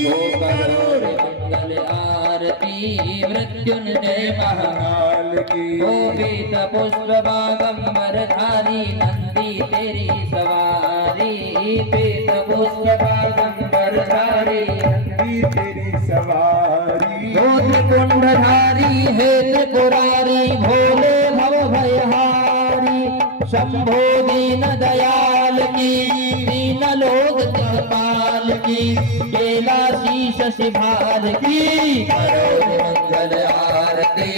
ओ करोड़ मंगल आरती मृत्युंजय महाकाल की। ओ पीत पुष्प बागंबर धारी नंदी तेरी सवारी, पीत पुष्प बागंबर धारी नंदी तेरी सवारी। जोत कुंडधारी हे त्रिपुरारी भोले भव भयहारी, शंभो दीन दयाल की दीन लोक दिक्पाल की, बेला शीश सिभार की। करोड़ मंगल आरती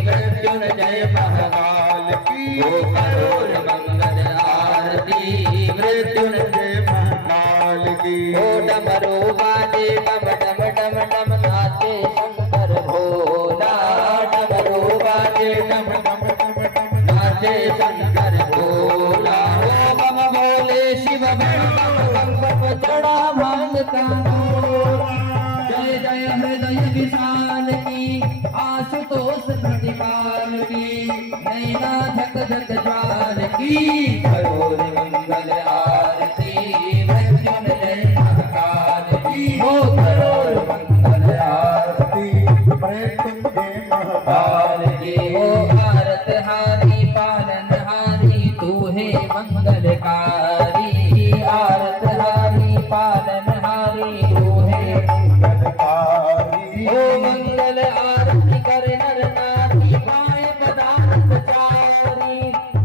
मृत्युंजय महाकाल की। ओ करोड़ मंगल आरती मृत्युंजय महाकाल की। ओ डमरू बाजे डम डम डम डम नाचे शंकर भोला, डमरू बाजे डम डम डम डम नाचे शंकर भोला। ओ बम भोले शिव बम चढ़ा भांगता भोला। जय जय हृदय विशाल की आशुतोष प्रतिपाल की, नैना धक धक ज्वाल की। करोड़ मंगल आरती मृत्युंजय महाकाल की। ओ करोड़ मंगल आरती मृत्युंजय महाकाल की। ओ आरत हारी पालन हारी तू है मंगलकारी, आरत हारी पालन हारी तू है मंगलकारी। ओ मंगल आरती कर नर नारी पाए पदार्थ चारी,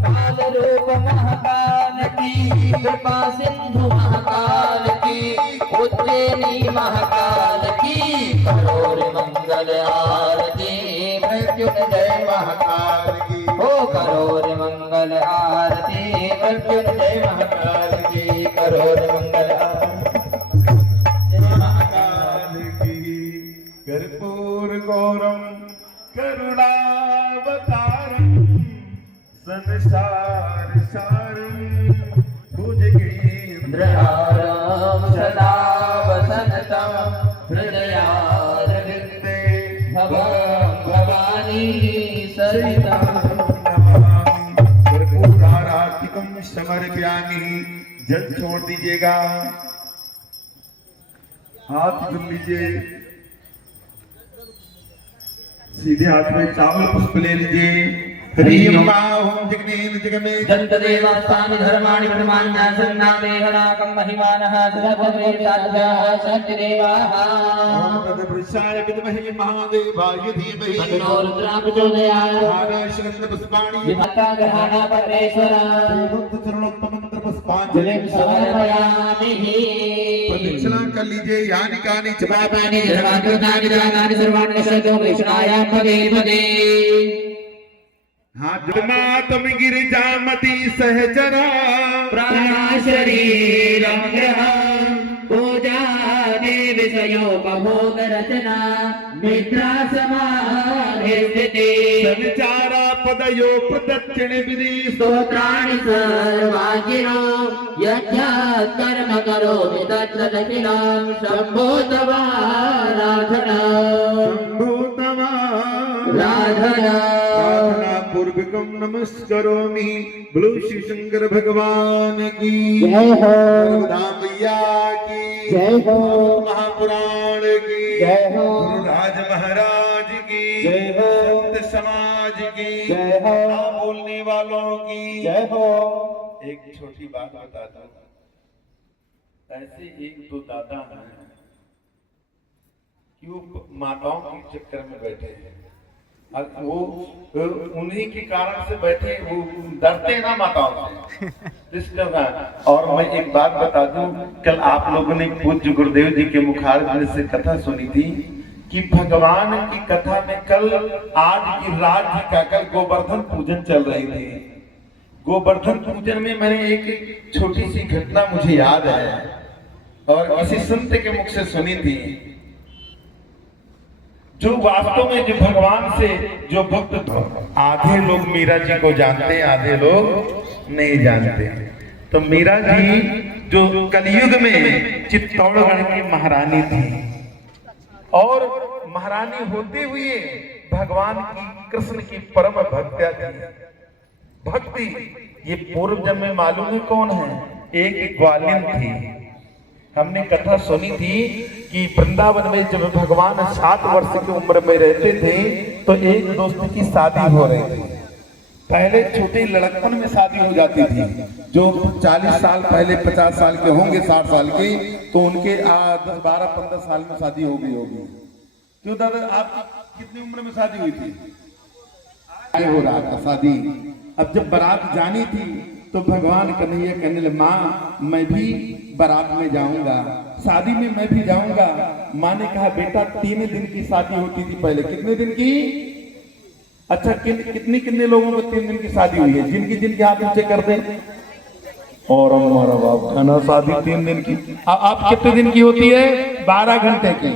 काल रूप महाकाल की कृपा सिंधु महाकाल की, उज्जैनी महाकाल की। करोड़ मंगल आरती मृत्युंजय महाकाल की। ओ करोड़ मंगल आरती मृत्युंजय महाकाल की। करोड़ मंगल आरती महाकाल की। कर्पूर गौरम करुणावतारम संसार सारम भुजगेन्द्रहारम सदा वसंतम हृदयारविंदे भवानी सहितम। कर्पूरारातिकम समर्पयामि। जल छोड़ दीजिएगा, हाथ धुल लीजिए, सीधे हाथ में चावल पुष्प ले लीजिए। हरिं ओम जगनेन जगमे दंतदेवास्तानि धर्माणि प्रमाण्यासन्नादेहनाकं महिमानः सर्ववेदाध्याः सत्यदेवाः। ओम तद्वृषाय विद्महे महादेवाय धीमहि तन्नो रुद्रः प्रचोदयात्। आकाशगन्ध पुष्पाणि विभक्ता ग्रहाणा परमेश्वर देवोक्त चरणोत्तमंत्र पुष्पांजलिं समर्पयामि। प्रदक्षिणा कर लीजिए। यानि कानि च पापानि धर्माकृतानि दानानि सर्वाणि नश्यन्तो कृष्णाय पदे पदे। मातम गिरिजामती सहचरा प्राणा शरीरं ग्रहं, पूजा विषयोपभोग रचना निद्रा समाधि स्थिति, संचारा पदयो प्रदक्षिण विधि स्तोत्राणि सर्वागिनो, यज्ञात् कर्म करोमि तत्र दक्षिणां शम्भो तवाराधना, शम्भो तवाराधना। पूर्वकम नमस्करोमि। बोलो शिव शंकर भगवान की जय हो, राम भैया की जय हो, महापुराण की जय हो, गुरुराज महाराज की जय हो, संत समाज की जय हो, बोलने वालों की जय हो। एक छोटी बात बता दूं, ऐसे एक दो दादा हैं कि वो माताओं के चक्कर में बैठे हैं, वो उन्हीं के कारण से बैठे, वो डरते हैं ना माताओं से। और मैं एक बात बता दूं, कल आप लोगों ने पूज्य गुरुदेव जी के मुखारबिंद से कथा सुनी थी कि भगवान की कथा में कल आज की राज्य का कल गोवर्धन पूजन चल रही थी। गोवर्धन पूजन में मैंने एक छोटी सी घटना मुझे याद है और किसी संत के मुख से सुनी थी, जो वास्तव में जो भगवान से जो भक्त, आधे लोग मीरा जी को जानते हैं, आधे लोग नहीं जानते। तो मीरा जी जो कलयुग में चित्तौड़गढ़ की महारानी थी और महारानी होते हुए भगवान की कृष्ण की परम भक्त्या थी। भक्ति ये पूर्व जन्म में मालूम है कौन है, एक ग्वालिन थी हमने कथा सुनी थी कि वृंदावन में जब भगवान 7 वर्ष की उम्र में रहते थे तो एक दोस्त की शादी हो रही थी। पहले छोटे लड़कपन में शादी हो जाती थी, जो 40 साल पहले 50 साल के होंगे, 60 साल के, तो उनके 12-15 साल में शादी हो गई होगी। क्यों दादा, आप कितनी उम्र में शादी हुई थी? हो रहा था शादी। अब जब बारात जानी थी तो भगवान कन्हैया कहने लगे, माँ मैं भी बारात में जाऊंगा, शादी में मैं भी जाऊंगा। माँ ने कहा, बेटा 3 दिन की शादी होती थी पहले। कितने दिन की? अच्छा, कितने लोगों को 3 दिन की शादी हुई है? जिनके हाथ ऊंचे कर दें। और हमारा बाप खाना शादी 3 दिन की। आप कितने दिन की होती है? 12 घंटे की,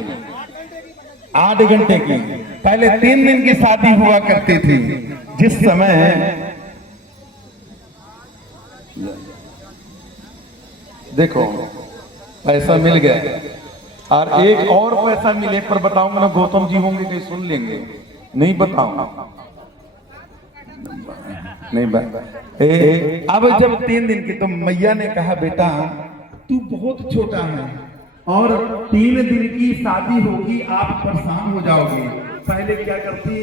8 घंटे की। पहले 3 दिन की शादी हुआ करती थी। जिस समय देखो पैसा मिल गया और एक और पैसा मिले पर बताऊंगा ना, गौतम जी होंगे कहीं सुन लेंगे, नहीं बताऊंगा, नहीं बात। अब जब 3 दिन की तो मैया ने कहा, बेटा तू बहुत छोटा है और 3 दिन की शादी होगी, आप परेशान हो जाओगे। पहले क्या करती,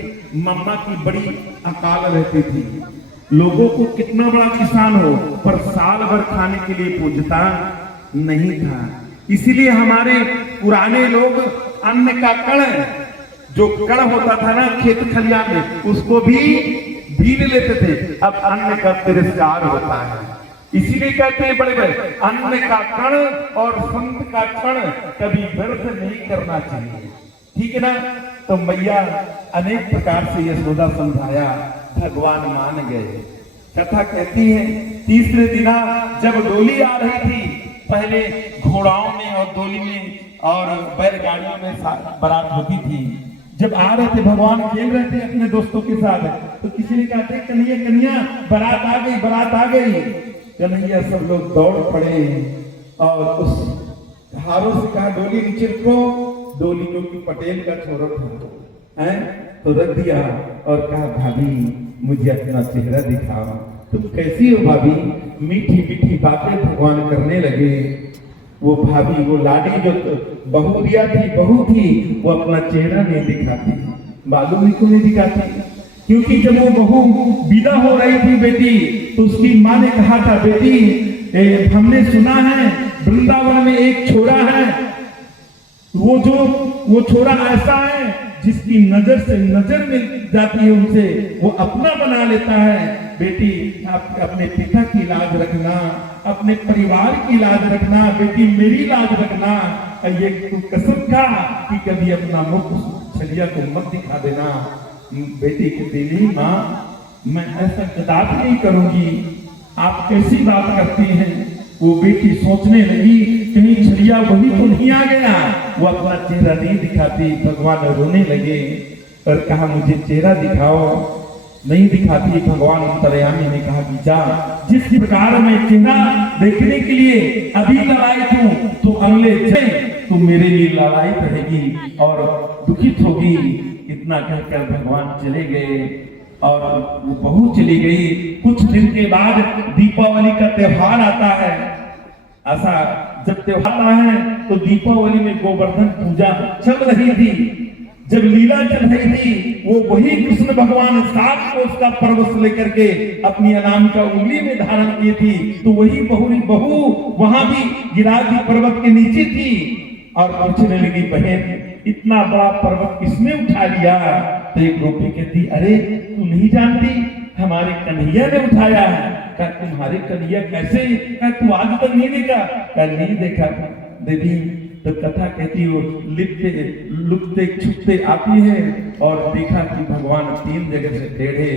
मम्मा की बड़ी अकाल रहती थी, लोगों को कितना बड़ा किसान हो पर साल भर खाने के लिए पूछता नहीं था। इसीलिए हमारे पुराने लोग अन्न का कण, जो कण होता था ना खेत खलियान में, उसको भी भीन लेते थे। अब अन्न का तिरस्कार होता है, इसीलिए कहते हैं बड़े बड़े, अन्न का कण और संत का क्षण कभी व्यर्थ नहीं करना चाहिए। ठीक है ना? तो मैया अनेक प्रकार से यशोदा समझाया, भगवान मान गए। कथा कहती है, तीसरे दिन जब डोली आ रही थी, पहले घोड़ाओं में और डोली में और बैलगाड़ियों में बारात होती थी। जब आ रहे थे, भगवान खेल रहे थे अपने दोस्तों के साथ, तो किसी ने कहा, कन्हैया कन्हैया बारात आ गई, बारात आ गई। कन्हैया सब लोग दौड़ पड़े और उस हारों से कहा, डोली नीचे रखो। डोली क्योंकि पटेल का छोरा था, हैं, तो रख दिया और कहा, भाभी मुझे अपना चेहरा दिखाओ, तुम कैसी हो भाभी? मीठी मीठी बातें भगवान करने लगे। वो भाभी, वो लाडी जो बहुरिया थी, बहू थी, वो अपना चेहरा नहीं दिखाती। मालूम नहीं क्यों नहीं दिखाती? क्योंकि जब वो बहू विदा हो रही थी बेटी, तो उसकी माँ ने कहा था, बेटी हमने सुना है वृंदावन में एक छोरा है, वो छोरा ऐसा है जिसकी नजर से नजर मिल जाती है उनसे, वो अपना बना लेता है। बेटी आप अपने पिता की लाज रखना, अपने परिवार की लाज रखना, बेटी मेरी लाज रखना। ये कसम खा कि कभी अपना मुख छलिया को मत दिखा देना। बेटी कहती, नहीं माँ मैं ऐसा कदापि नहीं करूंगी, आप कैसी बात करती हैं? वो बेटी सोचने लगी, कहीं छलिया वही तो नहीं आ गया। वो अपना चेहरा नहीं दिखाती। भगवान रोने लगे और कहा, मुझे चेहरा दिखाओ। नहीं दिखाती। भगवान अंतर्यामी ने कहा कि जा, जिस प्रकार मैं चेहरा देखने के लिए अभी ललायत हूं, तो अगले जन्म तू मेरे लिए ललायत रहेगी और दुखित होगी। इतना कहकर भगवान चले गए और वो बहू चली गई। कुछ दिन के बाद दीपावली का त्योहार आता है। ऐसा जब त्योहार आता है तो दीपावली में गोवर्धन पूजा चल रही थी। जब लीला चल रही थी, वो वही कृष्ण भगवान 7 कोस का पर्वत लेकर के अपनी अनामिका उंगली में धारण की थी। तो वही बहू वहां भी गिरिराज पर्वत के नीचे थी और पूछने लगी, बहन इतना बड़ा पर्वत किसने उठा लिया? तो एक गोपी कहती, अरे तू नहीं जानती, हमारे कन्हैया ने उठाया है। क्या तुम्हारे कन्हैया कैसे? क्या तू आज तक नहीं देखा? क्या नहीं देखा देवी? तो कथा कहती वो लुकते छुपते आती है और देखा कि भगवान 3 जगह से टेढ़े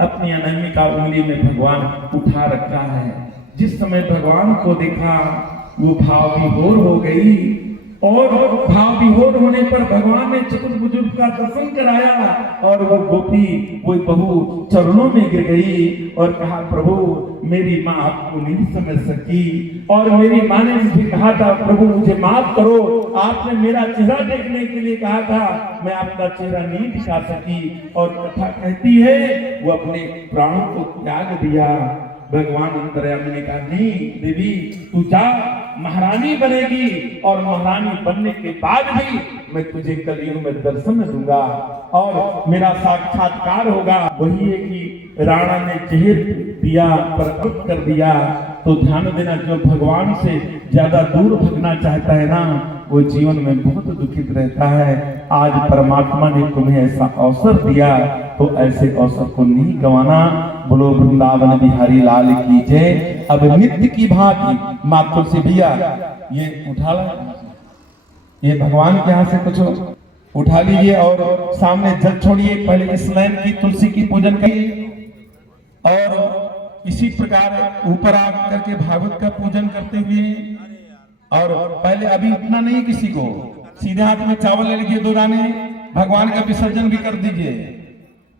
अपनी अनामिका उंगली में भगवान उठा रखा है। जिस समय भगवान को देखा वो भाव विभोर हो गई और भाव विभोर होने पर भगवान ने चतुर्भुज का दर्शन कराया और वो गोपी वो बहू चरणों में गिर गई और कहा, प्रभु मेरी माँ आपको नहीं समझ सकी और मेरी माँ ने मुझे कहा था, प्रभु मुझे माफ करो, आपने मेरा चेहरा देखने के लिए कहा था, मैं आपका चेहरा नहीं दिखा सकी। और कथा कहती है वो अपने प्राणों को त्याग दिया। भगवान अंतर्यामी ने कहा, नहीं देवी तू जा, महारानी बनेगी और महारानी बनने के बाद भी मैं तुझे कलयुग में दर्शन दूंगा और मेरा साक्षात्कार होगा। वही है कि राणा ने जहर दिया, प्रकट कर दिया। तो ध्यान देना, जो भगवान से ज्यादा दूर भगना चाहता है ना, वो जीवन में बहुत दुखित रहता है। आज परमात्मा ने तुम्हें ऐसा अवसर दिया, तो ऐसे अवसर को नहीं गंवाना। बोलो वृंदावन बिहारी लाल की जय। अब नित्य की भांति माँ तुलसी भैया ये उठा ला, ये भगवान के यहाँ से कुछ उठा लीजिए और सामने जल छोड़िए। पहले इस लाइन की तुलसी की पूजन करिए और इसी प्रकार ऊपर आ करके भागवत का पूजन करते हुए, और पहले अभी उठना नहीं किसी को, सीधे हाथ में चावल ले लीजिए 2 दाने, भगवान का विसर्जन भी कर दीजिए।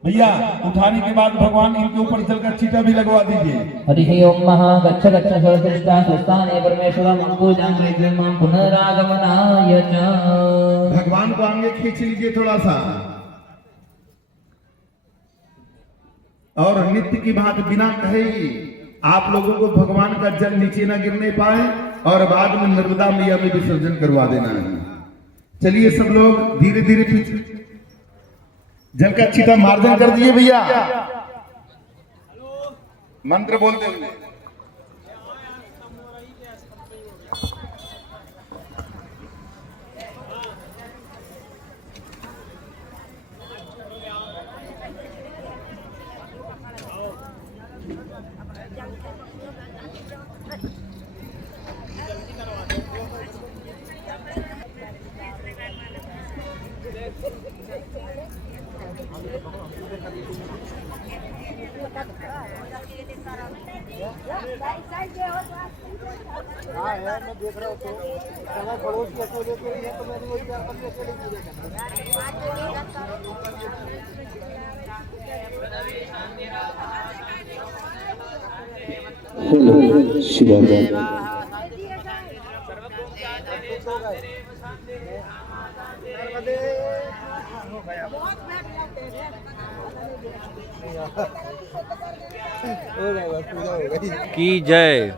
भैया उठाने के बाद भगवान इनके ऊपर जल का छींटा भी लगवा दीजिए। हरि ओम महा गच्छ गच्छ सर्वश्रेष्ठा सुस्थाने परमेश्वरं पूजां कृत्रिमं पुनरागमनाय च। भगवान को आगे खींच लीजिए थोड़ा सा, और नित्य की बात बिना कहे ही आप लोगों को भगवान का जल नीचे ना गिरने पाए और बाद में नर्मदा मैया में विसर्जन करवा देना है। चलिए सब लोग धीरे धीरे पीछे जल का छींटा मार्जन कर दिए भैया, मंत्र बोलते हुए। मैं देख रहा हूँ तो अगर पड़ोसी अकेले के लिए तो मैंने वही अकेले हेलो शिवाजी हो जाएगा, पूरा हो गई की जय।